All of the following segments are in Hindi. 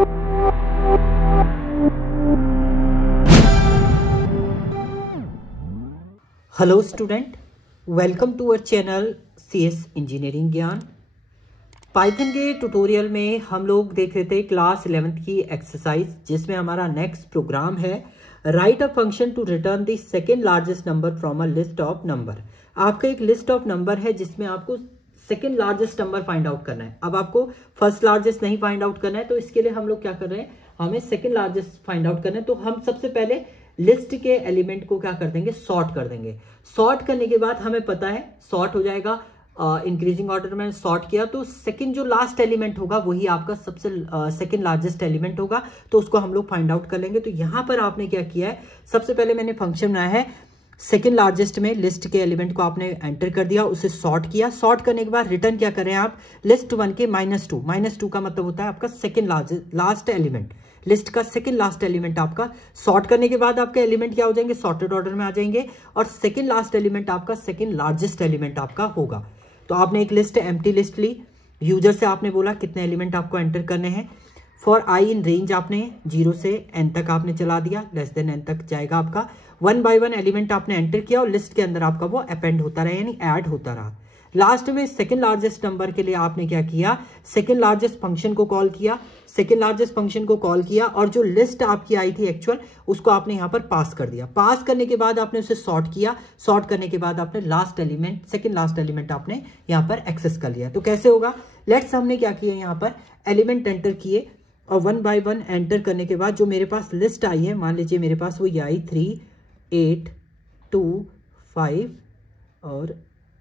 Hello student, welcome to our channel CS engineering ज्ञान। पाइथन के ट्यूटोरियल में हम लोग देख रहे थे क्लास 11th की एक्सरसाइज, जिसमें हमारा नेक्स्ट प्रोग्राम है write a function to return the second largest number from a list of number. आपका एक लिस्ट ऑफ नंबर है जिसमें आपको second largest number find out करना है। अब आपको फर्स्ट लार्जेस्ट नहीं फाइंड आउट करना है, तो इसके लिए हम लोग क्या कर रहे हैं, हमें सेकेंड लार्जेस्ट फाइंड आउट करना है। तो हम सबसे पहले लिस्ट के एलिमेंट को क्या कर देंगे, सॉर्ट कर देंगे। सॉर्ट करने के बाद हमें पता है सॉर्ट हो जाएगा इंक्रीजिंग ऑर्डर में। सॉर्ट किया तो सेकंड जो लास्ट एलिमेंट होगा वही आपका सबसे सेकंड लार्जेस्ट एलिमेंट होगा, तो उसको हम लोग फाइंड आउट कर लेंगे। तो यहां पर आपने क्या किया है, सबसे पहले मैंने फंक्शन बनाया है सेकेंड लार्जेस्ट में लिस्ट के एलिमेंट को आपने एंटर कर दिया, उसे सॉर्ट किया। सॉर्ट करने के बाद रिटर्न क्या करें आप, लिस्ट वन के -2। -2 का मतलब होता है आपका सेकेंड लास्ट एलिमेंट, लिस्ट का सेकेंड लास्ट एलिमेंट आपका। सॉर्ट करने के बाद आपके एलिमेंट क्या हो जाएंगे, सॉर्टेड ऑर्डर में आ जाएंगे, और सेकेंड लास्ट एलिमेंट आपका सेकेंड लार्जेस्ट एलिमेंट आपका होगा। तो आपने एक लिस्ट एम्प्टी लिस्ट ली, यूजर से आपने बोला कितने एलिमेंट आपको एंटर करने हैं। फॉर आई इन रेंज आपने 0 से n तक आपने चला दिया, लेस देन n तक जाएगा आपका। 1 by 1 एलिमेंट आपने एंटर किया और लिस्ट के अंदर आपका वो अपेंड होता रहा, यानी ऐड होता रहा। लास्ट में सेकेंड लार्जेस्ट नंबर के लिए आपने क्या किया, सेकेंड लार्जेस्ट फंक्शन को कॉल किया। सेकेंड लार्जेस्ट फंक्शन को कॉल किया और जो लिस्ट आपकी आई थी एक्चुअल, उसको आपने यहाँ पर पास कर दिया। पास करने के बाद आपने उसे सॉर्ट किया। सॉर्ट करने के बाद आपने last element, second last element आपने यहाँ पर एक्सेस कर लिया। तो कैसे होगा, लेट्स हमने क्या किया, यहाँ पर एलिमेंट एंटर किए और 1 by 1 एंटर करने के बाद जो मेरे पास लिस्ट आई है, मान लीजिए मेरे पास वो ये आई 3, 8, 2, 5 और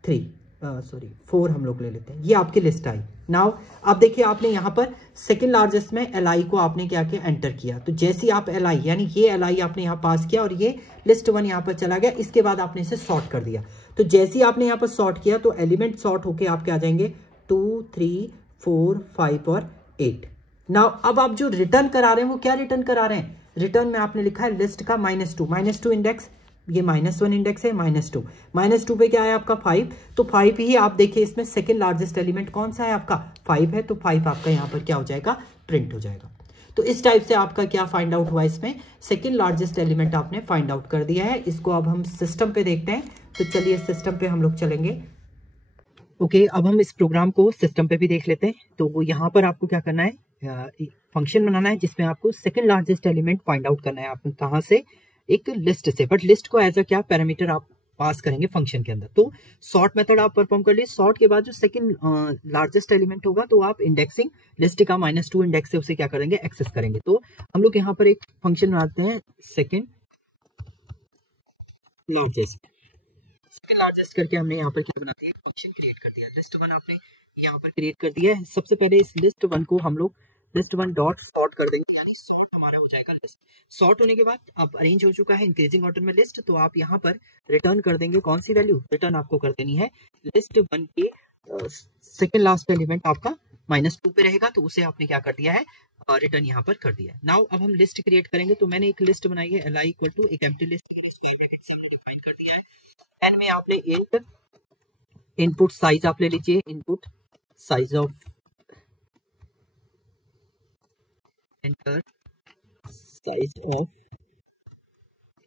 4 हम लोग ले लेते हैं। ये आपकी लिस्ट आई। नाउ अब देखिए, आपने यहाँ पर सेकेंड लार्जेस्ट में LI को आपने क्या किया, एंटर किया। तो जैसे ही आप LI, यानी ये LI आपने यहाँ पास किया और ये लिस्ट 1 यहाँ पर चला गया, इसके बाद आपने इसे सॉर्ट कर दिया। तो जैसे ही आपने यहाँ पर सॉर्ट किया तो एलिमेंट सॉर्ट होके आपके आ जाएंगे 2, 3, 4, 5 और 8। नाउ अब आप जो रिटर्न करा रहे हैं वो क्या रिटर्न करा रहे हैं, रिटर्न में आपने लिखा है लिस्ट का -2 इंडेक्स, ये -1 इंडेक्स है, -2 पे क्या है आपका 5। तो 5 ही आप देखिए, इसमें सेकेंड लार्जेस्ट एलिमेंट कौन सा है आपका, 5 है। तो 5 आपका यहाँ पर क्या हो जाएगा, प्रिंट हो जाएगा। तो इस टाइप से आपका क्या फाइंड आउट हुआ, इसमें सेकेंड लार्जेस्ट एलिमेंट आपने फाइंड आउट कर दिया है। इसको अब हम सिस्टम पे देखते हैं। तो चलिए सिस्टम पे हम लोग चलेंगे। ओके, अब हम इस प्रोग्राम को सिस्टम पे भी देख लेते हैं। तो यहाँ पर आपको क्या करना है, फंक्शन बनाना है जिसमें आपको second largest element find out करना है। आपको कहाँ से, एक लिस्ट से, बट लिस्ट को एज अ क्या पैरामीटर आप पास करेंगे फंक्शन के अंदर। तो सॉर्ट मेथड आप परफॉर्म कर लिए। सॉर्ट के बाद जो सेकंड लार्जेस्ट एलिमेंट होगा तो आप इंडेक्सिंग लिस्ट का -2 इंडेक्स से उसे क्या करेंगे, एक्सेस करेंगे। तो हम लोग यहाँ पर एक फंक्शन बनाते हैं सेकेंड लार्जेस्ट करके हमने यहाँ पर क्या बनाती है, फंक्शन क्रिएट कर दिया। लिस्ट 1 आपने यहाँ पर क्रिएट कर दिया है। सबसे पहले इस लिस्ट 1 को हम लोग लिस्ट 1 डॉट सॉर्ट कर देंगे, यानी सॉर्ट हमारा हो जाएगा लिस्ट। सॉर्ट होने के बाद अब अरेंज हो चुका है इंक्रीजिंग ऑर्डर में लिस्ट, तो आप यहाँ पर रिटर्न कर देंगे कौन सी वैल्यू, रिटर्न आपको कर देनी है लिस्ट 1 की सेकेंड लास्ट एलिमेंट आपका -2 पे रहेगा, तो उसे आपने क्या कर दिया है, रिटर्न यहाँ पर कर दिया है। नाउ अब हम लिस्ट क्रिएट करेंगे। तो मैंने एक लिस्ट बनाई है LI = एक एम्प्टी लिस्ट, एन में आपने इंट इनपुट साइज आप ले लीजिए, input size of enter size of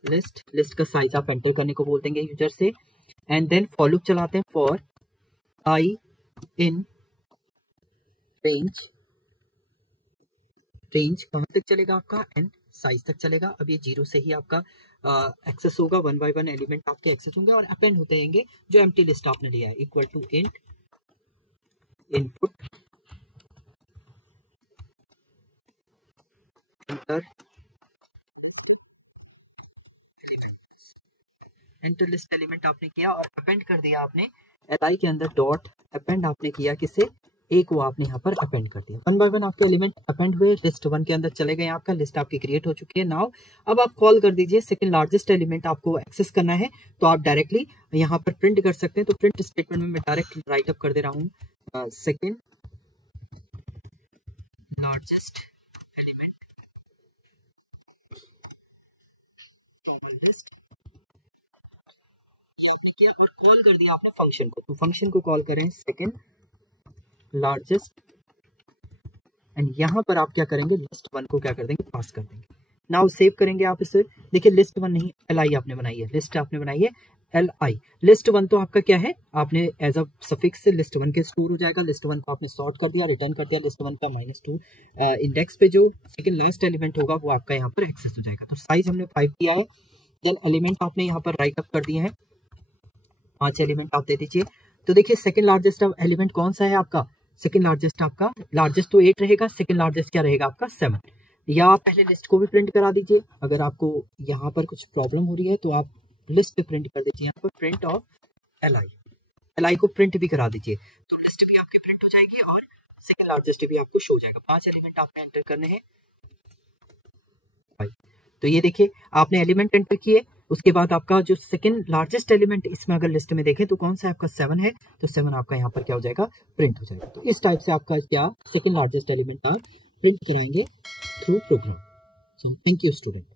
list, list का साइज आप एंटर करने को बोल देंगे यूजर से। एंड देन फॉर लूप चलाते हैं, for I in range, range कहां तक चलेगा आपका, एन साइज तक चलेगा। अब ये 0 से ही आपका एक्सेस होगा, 1 by 1 एलिमेंट आपके एक्सेस होंगे और अपेंड होते रहेंगे जो एम्प्टी लिस्ट आपने लिया है, equal to int input enter list element आपने किया और अपेंड कर दिया आपने LI के अंदर डॉट अपेंड आपने किया किससे, एक को आपने यहाँ पर अपेंड कर दिया। 1 by 1 आपके एलिमेंट अपेंड हुए, लिस्ट 1 के अंदर चले गए, आपका लिस्ट आपकी क्रिएट हो चुकी है। नाउ अब आप कॉल कर दीजिए, सेकंड लार्जेस्ट एलिमेंट आपको एक्सेस करना है तो आप डायरेक्टली यहाँ पर प्रिंट कर सकते हैं। तो प्रिंट स्टेटमेंट में मैं डायरेक्ट राइट अप कर दे रहा हूँ second largest element from a list, और कॉल कर दिया आपने फंक्शन को। तो फंक्शन को कॉल करें सेकंड लार्जेस्ट एंड यहाँ पर आप क्या करेंगे, लिस्ट 1 को क्या कर देंगे, पास कर देंगे। नाउ सेव करेंगे आप इसे। देखिए लिस्ट 1 नहीं, LI आपने बनाई है, लिस्ट आपने बनाई है LI। लिस्ट 1 तो आपका क्या है, आपने एज अ सफिक्स से लिस्ट 1 के स्टोर हो जाएगा। लिस्ट 1 को आपने सॉर्ट कर दिया, रिटर्न कर दिया। लिस्ट 1 का -2 इंडेक्स पे जो सेकंड लास्ट एलिमेंट होगा वो आपका यहाँ पर एक्सेस हो जाएगा। तो साइज हमने 5 दिया है। देन एलिमेंट आपने यहाँ पर राइट अप कर दिए हैं, 5 एलिमेंट आप दे दीजिए। तो देखिए सेकंड लार्जेस्ट एलिमेंट कौन सा है आपका, सेकंड लार्जेस्ट आपका, लार्जेस्ट तो 8 रहेगा, सेकंड लार्जेस्ट क्या रहेगा आपका 7। या आप पहले लिस्ट को भी प्रिंट करा दीजिए। अगर आपको यहाँ पर कुछ प्रॉब्लम हो रही है तो आप लिस्ट पे प्रिंट कर दीजिए, यहाँ पर प्रिंट ऑफ LI को प्रिंट भी करा दीजिए, तो लिस्ट भी आपकी प्रिंट हो जाएगी और सेकंड लार्जेस्ट भी आपको शो हो जाएगा। 5 एलिमेंट आपने एंटर करने हैं। तो ये देखिए आपने एलिमेंट एंटर किए, उसके बाद आपका जो सेकंड लार्जेस्ट एलिमेंट इसमें अगर लिस्ट में देखें तो कौन सा है आपका 7 है, तो 7 आपका यहाँ पर क्या हो जाएगा, प्रिंट हो जाएगा। तो इस टाइप से आपका क्या सेकंड लार्जेस्ट एलिमेंट आप प्रिंट कराएंगे through program. So thank you student.